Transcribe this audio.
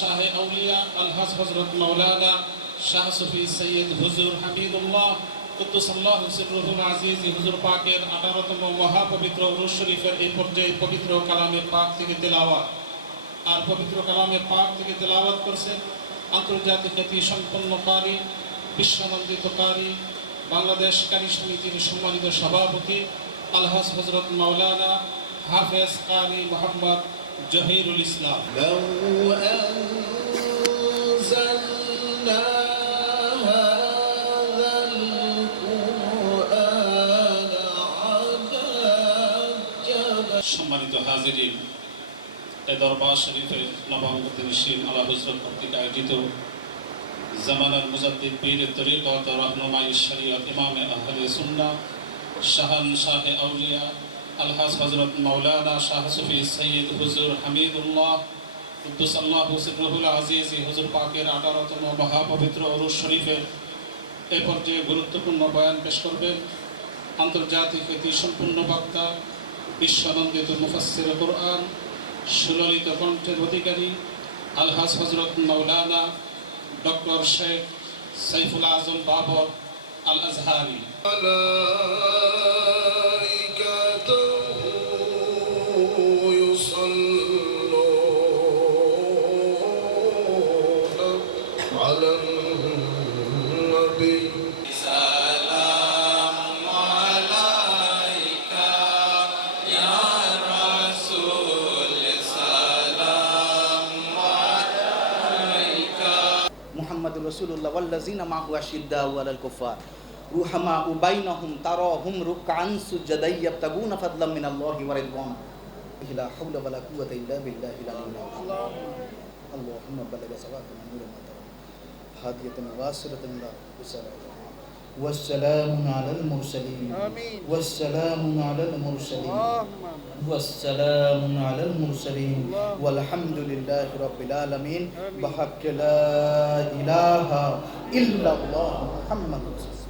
শাহ আউলিয়া আলহাজ হযরত মাওলানা শাহ সুফি সৈয়দ হুজুর হামিদুল্লাহ কুদ্দুসাল্লাহু সিররুহুল আজিজ হুজুর পাকের 18তম মহাপবিত্র উরুস শরীফের এই পর্যায়ে পবিত্র কালামে পাক থেকে তেলাওয়াত। আর পবিত্র কালামে পাক থেকে তেলাওয়াত করছেন আন্তর্জাতিক খ্যাতি সম্পন্ন কারি, বিশ্বনন্দিত কারি, বাংলাদেশ কারি সমিতির সম্মানিত সভাপতি আলহাজ হযরত মাওলানা হাফেজ কারি মোহাম্মদ জহিরুল ইসলাম। সম্মানিত হাজিরিন, এ দরবার শরীফের নবাবগঞ্জের নিশিন আলা হযরত কর্তৃক আয়োজিত জামানার মুজাদ্দিদ পীর তরিকত রহনুমাই শরীয়ত ইমামে আহলে সুন্নাহ শাহান শাহ আউলিয়া আলহাজ হযরত মাওলানা শাহ সুফি সৈয়দ হুজুর হামিদুল্লাহ কুদ্দুসাল্লাহু সিররুহুল আজিজ হুজুর পাকের 18তম মহাপবিত্র উরুস শরীফের এ পর্যায়ে গুরুত্বপূর্ণ বয়ান পেশ করবেন আন্তর্জাতিক খ্যাতি সম্পন্ন বক্তা, বিশ্বনন্দিত মুফাসসির কুরআন, সুললিত কণ্ঠের অধিকারী আলহাজ হযরত মাওলানা ডক্টর শেখ সাইফুল আজম বাবর আল আজহারি। মুহাম্মাদুর রাসূলুল্লাহ ওয়াল্লাযিনা মাহু আশিদ্দাউ আলাল কুফার রুহামাউ বাইনাহুম তারাহুম রুকআন সুজদান ইয়াবতাগুনা ফাদলাম মিনাল্লাহি ওয়া রিদওয়ান লা হাওলা ওয়ালা কুওয়াতা ইল্লা বিল্লাহিল আলিয়্যিল আযীম। আল্লাহুম্মা বাল্লিগ সাওয়াতানা নূরা মা তারা হাদিয়াতান ওয়াসিলাতান লা উসালা والسلام على المرسلين والسلام على المرسلين والسلام على المرسلين والحمد لله رب العالمين بحق لا إله إلا الله محمد رسول الله।